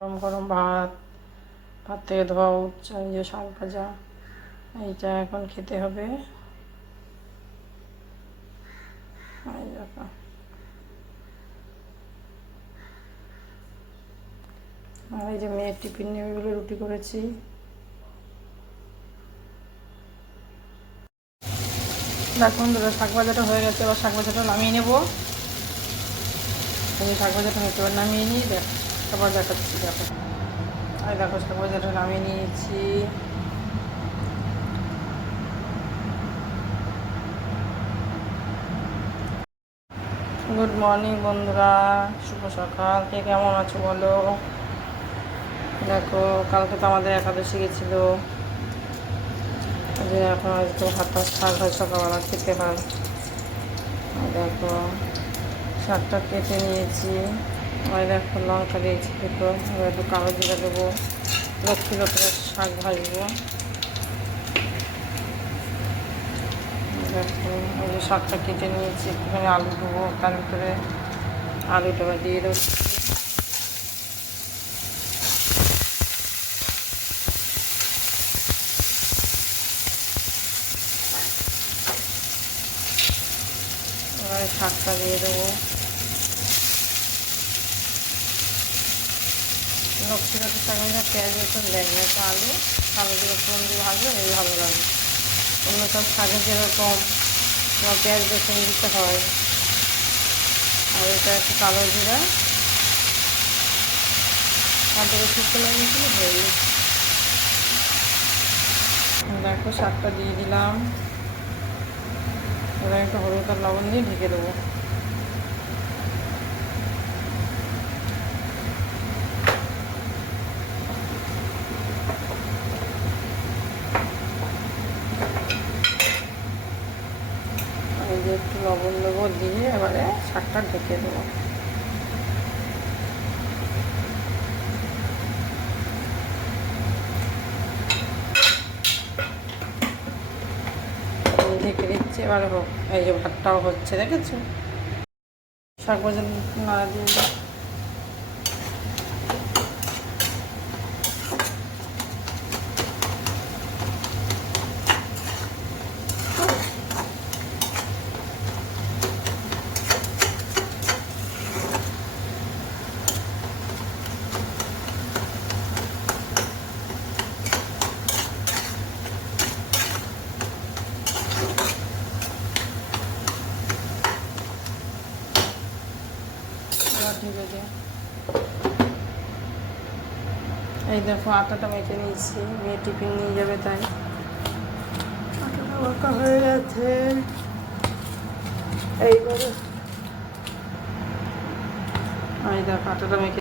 গরম গরম ভাত, ভাত থেকে ধোয়া উঠছে, এই যে শাক ভাজা, এইটা এখন খেতে হবে। এই দেখো, আর এই যে মেয়ের টিফিন নিয়ে ওইগুলো রুটি করেছি। দেখুন বন্ধুরা, শাক ভাজাটা হয়ে গেছে, এবার শাক ভাজাটা নামিয়ে নেবো। এই শাক ভাজাটা হয়তো এবার নামিয়ে নিই, দেখ আবার দেখাচ্ছি। দেখো, আর দেখো শাক ভাজাটা নামিয়ে নিয়েছি। গুড মর্নিং বন্ধুরা, শুভ সকাল। কে কেমন আছো বলো। দেখো, কালকে তো আমাদের একাদশী গেছিলো, যে এখন আজকে ভাত শাক হয়, সকালবেলা খেতে হয়। দেখো, শাকটা কেটে নিয়েছি। আর দেখো, লঙ্কা দিয়েছি দুটো, একটু কালো জিরা দেবো, লক্ষ্মী লক্ষ্মী শাক ভাজবো। দেখো, ওই যে শাকটা কেটে নিয়েছি, একটুখানি আলু দেবো, তার ভিতরে আলুটা দিয়ে দেবো। এবারে শাকটা দিয়ে দেবো। লক্ষ্মী লক্ষ্মী শাক ভাজা পেঁয়াজ রসুন দেয় না, তো আলু কালো দিয়ে ফোড়ন দিয়ে ভাজলে এই ভালো লাগে। অন্য সব শাকে যেরকম পেঁয়াজ রসুন দিতে হয়, আর এটা একটু কালো জিরা আর শুকনো লঙ্কা হয়ে গেছে। দেখো, শাকটা দিয়ে দিলাম। এবার একটু হলুদ আর লবণ দিয়ে ঢেকে দেবো। এই যে একটু লবণ দেবো, দিয়ে এবারে শাকটা ঢেকে দেবো। ঢেকে দিচ্ছি, এবারে হোক। এই যে ভাতটাও হচ্ছে, দেখেছো। শাক ভাজা নাড়া দিয়ে দাও। ঢেকে দিয়ে এই দেখো, আটাটা মেখে নিয়েছি, মেয়ে টিফিন নিয়ে যাবে, তাই আটাটা মাখা হয়ে গেছে। এইবারে এই দেখো, আটাটা মেখে